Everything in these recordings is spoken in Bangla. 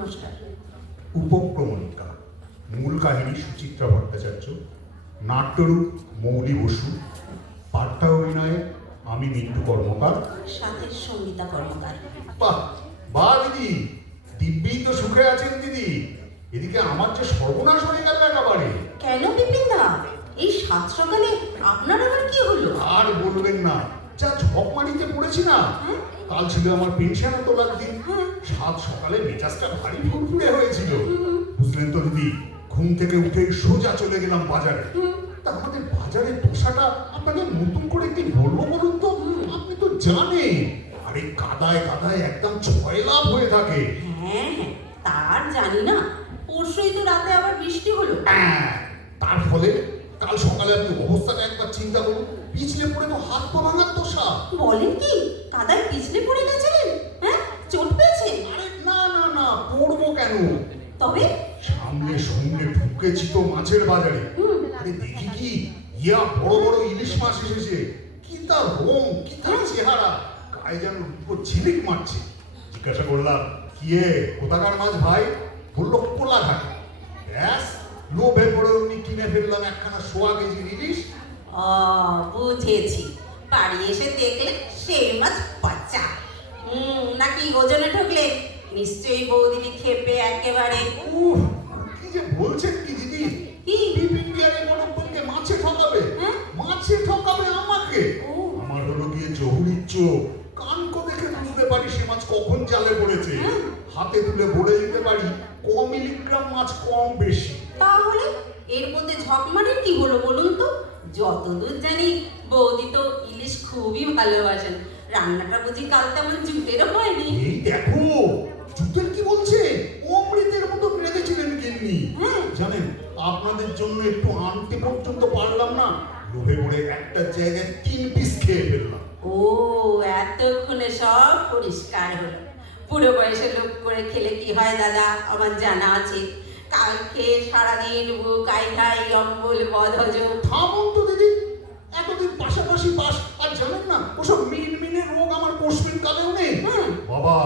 নমস্কার। উপক্রমণিকা মূল কাহিনী সুচিত্রা ভট্টাচার্য নাট্যরূপ মৌলি বসু পাঠ্যা অভিনয়ে আমি মিন্টু কর্মকার। সাথে সঙ্গীতা কর্মকার। বাহ বাহ দিদি দিব্যি তো সুখে আছেন দিদি। এদিকে আমার যে সর্বনাশ হয়ে গেল একেবারে। কেন বিপিনদা এই সাত সকালে আপনার আবার কি হলো? আর বলবেন না যা ঝকমারিতে পড়েছি না। হ্যাঁ? কাল ছিল আমার পেনশন তোলার দিন। সাত সকালে মেজাজটা ভারী ফুরফুরে হয়েছিল। বুঝলেন তো দিদি ঘুম থেকে উঠে সোজা চলে গেলাম বাজারে। তা আমাদের বাজারের দোসাটা আপনাকে নতুন করে কি বলব বলুন তো? আপনি তো জানেন আরে কাদায় কাদায় একদম ছয় লাভ হয়ে থাকে। হ্যাঁ হ্যাঁ তার জানি না। পরশুই তো রাতে আবার বৃষ্টি হলো। হ্যাঁ, তার ফলে কাল সকালে আপনি অবস্থাটা একবার চিন্তা করুন। পিছলে পড়ে তো হাত পা ভাঙার দোষা। বলেন কি? কাদায় পিছলে পড়ে গেছিলেন? হ্যাঁ? চোট পেয়েছেন আরে না না না পড়ব কেন? তবে? সামনে সঙ্গে ঢুকেছি তো মাছের বাজারে। আরে দেখি কি? ইয়া বড় বড় ইলিশ মাছ এসেছে। কি তার রং কি তার চেহারা। গায়ে যেন উপর ঝিলিক মারছে। জিজ্ঞাসা করলাম কি এ? কোথাকার মাছ ভাই? বলল কোলাঘাট ব্যাস লোভে পড়ে অমনি কিনে ফেললাম একখানা সোয়া কেজির ইলিশ ও বুঝেছি। বাড়ি এসে দেখলেন সেই মাছ বাচ্চা হুম নাকি ওজনে ঢুকলে? নিশ্চয়ই বৌদিকে খেপে একেবারে। উফ কি যে বলছেন কি দিদি? কি? ডিপ ইন্ডিয়ারে কোনো বোনকে মাছে ঠকাবে? হ্যাঁ? মাছে ঠকাবে আমাকে। আমার হলো গিয়ে জহুরির চোখ কান কো দেখে বুঝতে পারি সে মাছ কখন জালে পড়েছে? হ্যাঁ। হাতে তুলে বলে দিতে পারি? ক মিলিগ্রাম মাছ কম বেশি? তাহলে এর মধ্যে ঝকমারির কি হলো বলুন তো? যতদূর জানি বৌদি তো ইলিশ খুবই ভালোবাসেন। রান্নাটা বুঝি কাল তেমন জুটেরও হয়নি। এই দেখো জুতের কি বলছে? অমৃতের মতো রেখেছিলেন গিন্নি। হ্যাঁ। জানেন আপনাদের জন্য একটু আনতে পর্যন্ত পারলাম না। লোভে পড়ে একটা জায়গায় তিন পিস খেয়ে ফেললাম। ও এতক্ষণে সব পরিষ্কার হলো। পুরো বয়সে লোক করে খেলে কি হয় দাদা? আমার জানা আছে। কালকে সারাদিন বুক আইঘাই অম্বল হজম থামুন তো দিদি। এতদিন পাশাপাশি পাস আর জানেন না ওসব মিন মিনের রোগ আমার কোশ্মিন কালেও নেই। বাবা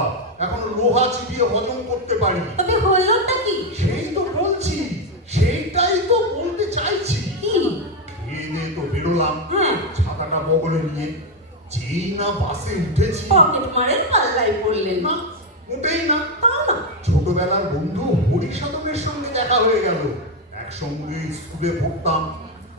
এখন লোহা চিবিয়ে হজম করতে পারি তবে হলোটা কি? সেই তো বলছি সেইটাই তো বলতে চাইছি কি খেয়ে দিয়ে তো বেরোলাম হ্যাঁ ছাতাটা বগলে নিয়ে যেই না বাসে উঠেছি। পকেট মারের পাল্লায় পড়লেন। না মোটেই না। তা না। ছোটবেলার বন্ধু হরিসাধনের সঙ্গে দেখা হয়ে গেল। একসঙ্গে স্কুলে পড়তাম।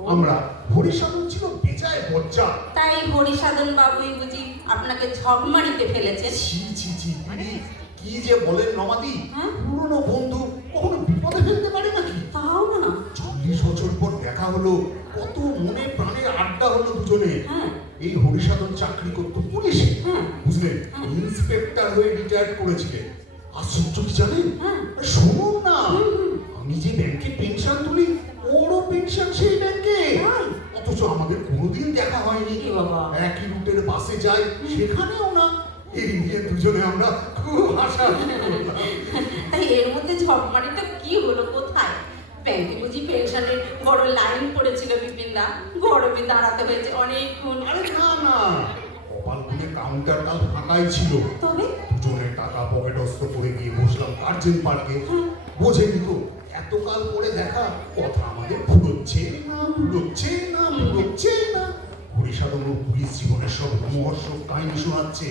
আমরা হরিসাধন ছিল বেজায় বজ্জা। তাই হরিসাধন বাবুই বুঝি আপনাকে ঝকমারিতে ফেলেছেন। ছি ছি ছি দিদি কি যে বলেন নমাদি হ্যাঁ? পুরনো বন্ধু কখনো বিপদে ফেলতে পারে নাকি? তাও না। চল্লিশ বছর পর দেখা হলো কত মনে প্রাণে আড্ডা হলো দুজনে। হ্যাঁ। এই হরিসাধন চাকরি করতো পুলিশে। বুঝলেন। ইন্সপেক্টর হয়ে রিটায়ার করেছিলেন আশ্চর্য কি জানেন। শুনুন না। আমি যে ব্যাংকে পেনশন তুলি ওরও পেনশন সেই ব্যাংকে? অথচ আমাদের কোনোদিন দেখা হয়নি। একই রুটের বাসে যাই সেখানেও না এই নিয়ে দুজনে আমরা খুব হাসা তাই এর মধ্যে ঝকমারিটা কি হলো কোথায় ব্যাংকে বুঝি পেনশনের বড় লাইন পড়েছিল বিপিনদা। গরমে দাঁড়াতে হয়েছে অনেকক্ষণ। আরে না না। কপাল খুলে কাউন্টারটা ফাঁকাই ছিল। তবে? দুজনে টাকা পকেটস্থ করে গিয়ে বসলাম গার্জেন পার্কে বোঝেনি তো এতকাল পরে দেখা কথা আমাদের ফুরোচ্ছে না ফুরোচ্ছে না ফুরোচ্ছে না। হরিসাধন পুলিশ জীবনের সব রোমহর্ষক কাহিনী শোনাচ্ছে।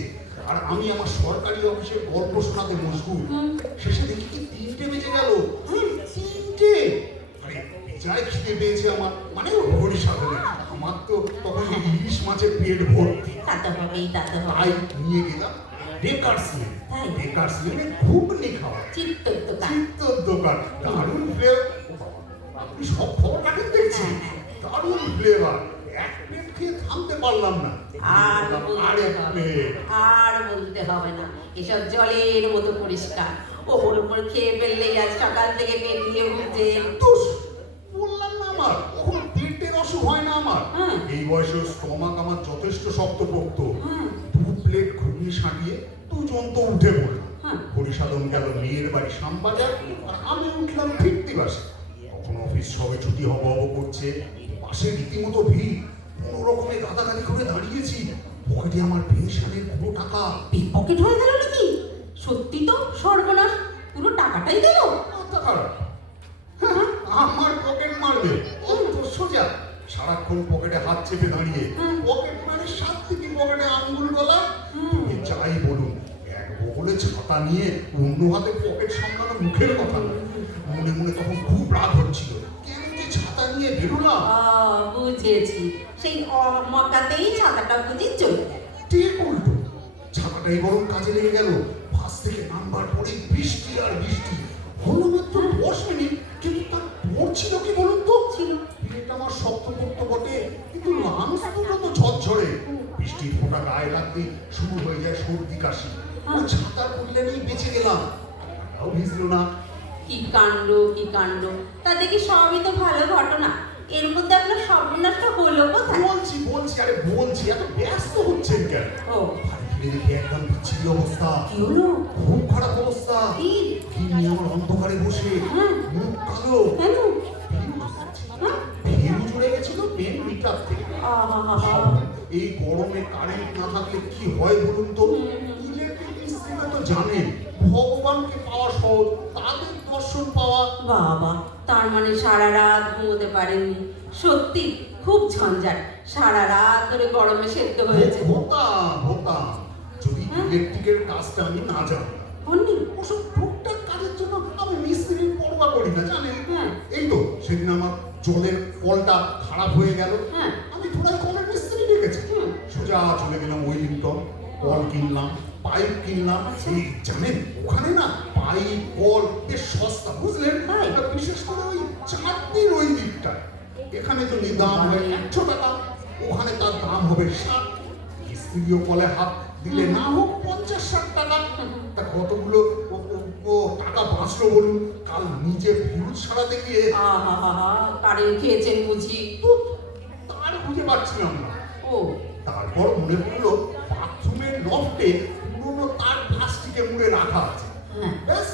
আর আমি আমার সরকারি অফিসের গল্প শোনাতে হুম। শেষে দেখি কি তিনটে বেজে গেল। বেজায় খিদে পেয়েছে আমার মানে হরিসাধনে আমার তো তখন ইলিশ মাছের পেট ভর্তি। তা তো হবেই তা তো তাই নিয়ে গেলাম লেন তাই? ঘুগনি খাওয়া। চিত্তর দোকান চিত্তর দোকান দারুণ ফ্লেভার আপনি সব খবর রাখেন দেখছি হ্যাঁ, হ্যাঁ। দারুণ ফ্লেভার এক প্লেট খেয়ে থামতে পারলাম না। আর আর এক প্লেট আর বলতে হবে না। এসব জলের মতো পরিষ্কার। ওপর উপর খেয়ে ফেললেই আজ সকাল থেকে পেট নিয়ে না আমার? কখন পেটের অসুখ হয় না আমার? হ্যাঁ। এই বয়সে স্টমাক আমার যথেষ্ট শক্তপোক্ত। হ্যাঁ। দু প্লেট ঘুগনি সাঁটিয়ে দুজন তো উঠে পড়লাম। হ্যাঁ। হরিসাধন গেল মেয়ের বাড়ি শ্যামবাজার। আর আমি উঠলাম ফিরতি বাসে তখন অফিস সবে ছুটি হব হব করছে। পাশে রীতিমতো ভিড়। কোনো রকমে গাদাগাদি করে দাঁড়িয়েছি। পকেটে আমার পেনশনের পুরো টাকা। পকেট হয়ে গেল নাকি? সত্যি তো সর্বনাশ। পুরো টাকাটাই দিল সারাক্ষণ পকেটে হাত চেপে দাঁড়িয়ে পকেট মানে সাত থেকে পকেটে আঙ্গুল গলা। তুমি যাই বলুন এক বগলে ছাতা নিয়ে অন্য হাতে পকেট সামলানো মুখের কথা মনে মনে তখন খুব রাগ হচ্ছিল কেন যে ছাতা নিয়ে বেরোলাম? বুঝেছি। সেই অমকাতেই ছাতাটা বুঝি চলে গেল। ঠিক উল্টো ছাতাটাই বরং কাজে লেগে গেল। বাস থেকে নামবার বৃষ্টি আর বৃষ্টি। হলো মাত্র দশ মিনিট কিন্তু তার পড়ছিল কি বলুন? আমার শক্ত করতে বটে। কিন্তু দুটো তো ঝরঝরে। বৃষ্টির ফোঁটা গায়ে লাগতে শুরু হয়ে যায় সর্দি কাশি। ও ছাতা পড়লে নেই বেঁচে গেলাম। তাও ভিজলো না। কি কাণ্ড কি কাণ্ড। তা দেখি সবই তো ভালো ঘটনা। এর মধ্যে আপনার সর্বনাশটা হলো কোথায়? বলছি বলছি আরে বলছি এত ব্যস্ত হচ্ছেন কেন? ও। বাড়ি ফিরে দেখি একদম বিচ্ছিরি অবস্থা। কি হলো? খুব খারাপ অবস্থা। কি? তিনি আমার অন্ধকারে বসে হ্যাঁ। মুখ কালো। কেন? এই গরমে কারেন্ট না থাকলে কি হয় বলুন তো। ইলেকট্রিক মিস্ত্রিরা তো জানেন ভগবানকে পাওয়া সহজ তাদের দর্শন পাওয়া। বাবা তার মানে সারা রাত ঘুমোতে পারেননি। সত্যি খুব ঝঞ্ঝাট। সারা রাত ধরে গরমে সেদ্ধ হয়েছে। হতাম হতাম যদি হ্যাঁ? ইলেকট্রিকের কাজটা আমি না জানি। হননি ওসব টুকটাক কাজের জন্য আমি মিস্ত্রির পরোয়া করি না জানেন? হ্যাঁ। এই তো সেদিন আমার জলের কলটা খারাপ হয়ে গেল। হ্যাঁ। আমি থোড়াই কলের মিস্ত্রি সোজা চলে গেলাম ওয়েলিংটন কল কিনলাম পাইপ কিনলাম। এই জানেন ওখানে না পাইপ কল বেশ সস্তা বুঝলেন? আর বিশেষ করে ওই চাটনির ওই দিকটা। এখানে যদি দাম হয় একশো টাকা ওখানে তার দাম হবে ষাট। স্ত্রীয় কলে হাত দিলে না হোক পঞ্চাশ ষাট টাকা। তা কতগুলো ও- ও- ও টাকা বাঁচলো বলুন কাল নিজে ফিউজ সারাতে গিয়ে কারেন্ট খেয়েছেন বুঝি। তো তার খুঁজে পাচ্ছিলাম না। ও। তারপর মনে পড়ল বাথরুমের লফটে পুরোনো তার প্লাস্টিকে মুড়ে রাখা আছে। হ্যাঁ। ব্যাস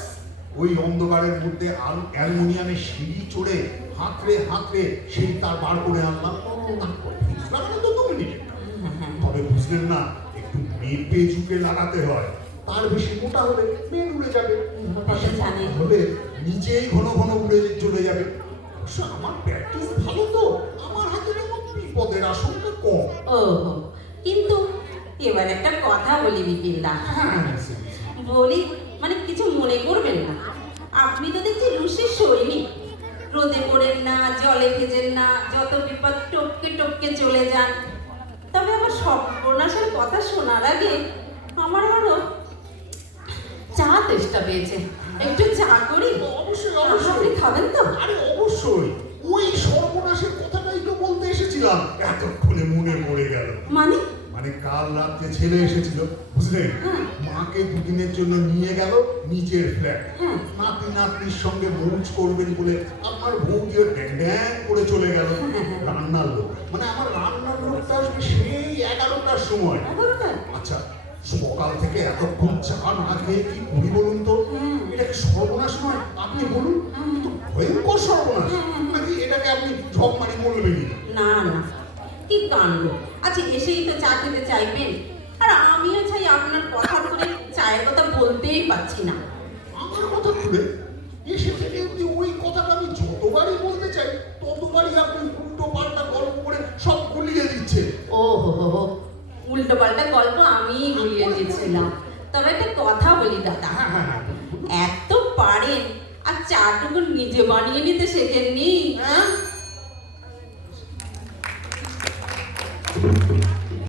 ওই অন্ধকারের মধ্যে অ্যালুমিনিয়ামের সিঁড়ি চড়ে হাতড়ে হাতড়ে সেই তার বার করে আনলাম। তারপর তো দু মিনিট। হ্যাঁ। তবে বুঝলেন না একটু মেপে ঝুঁকে লাগাতে হয়। তার বেশি মোটা হলে মেন উড়ে যাবে। হলে নিজেই ঘন ঘন উড়ে চলে যাবে। আমার প্র্যাকটিস ভালো তো। বিপদের আশঙ্কা কম। ওহো কিন্তু এবার একটা কথা বলি বিপিন দা হ্যাঁ, বলি মানে কিছু মনে করবেন না। আপনি তো দেখছি রুশির সৈনিক রোদে পড়েন না জলে ভেজেন না যত বিপদ টপকে টপকে চলে যান। তবে আমার সর্বনাশের কথা শোনার আগে আমার আরও চা তেষ্টা পেয়েছে। একটু চা করি? অবশ্যই অবশ্যই। খাবেন তো? মনে পড়ে গেল। মানে? মানে কাল রাত্রে ছেলে এসেছিল বুঝলেন? হ্যাঁ। মাকে দুদিনের জন্য নিয়ে গেল নিজের ফ্ল্যাট হ্যাঁ। নাতি নাতনির সঙ্গে মৌজ করবেন বলে আমার বৌদিও ড্যাং ড্যাং করে চলে গেল রান্নার লোক। মানে আমার রান্নার লোকটা আসবে সেই এগারোটার সময়। আচ্ছা সকাল থেকে এতক্ষণ চা না খেয়ে কি করি বলুন তো? হুম। এটা কি সর্বনাশ নয়? আপনি বলুন। হুম। তো ভয়ঙ্কর সর্বনাশ। নাকি এটাকে আপনি ঝক মারি বলবেনই না? না না। কি কাণ্ড? আচ্ছা এসেই তো চা খেতে চাইবেন। আর আমিও চাই আপনার কথা করে চায়ের কথা বলতেই পারছি না। আমার কথা খুলে এসে থেকে অব্দি ওই কথাটা আমি যতবারই বলতে চাই ততবারই আপনি উল্টো পাল্টা গল্প করে সব গুলিয়ে দিচ্ছে ও হো হো। উল্টো পাল্টা গল্প আমিই গুলিয়ে দিচ্ছিলাম। তবে একটা কথা বলি দাদা। হ্যাঁ হ্যাঁ হ্যাঁ এত পারেন আর চাটুকু নিজে বানিয়ে নিতে শেখেননি? হ্যাঁ?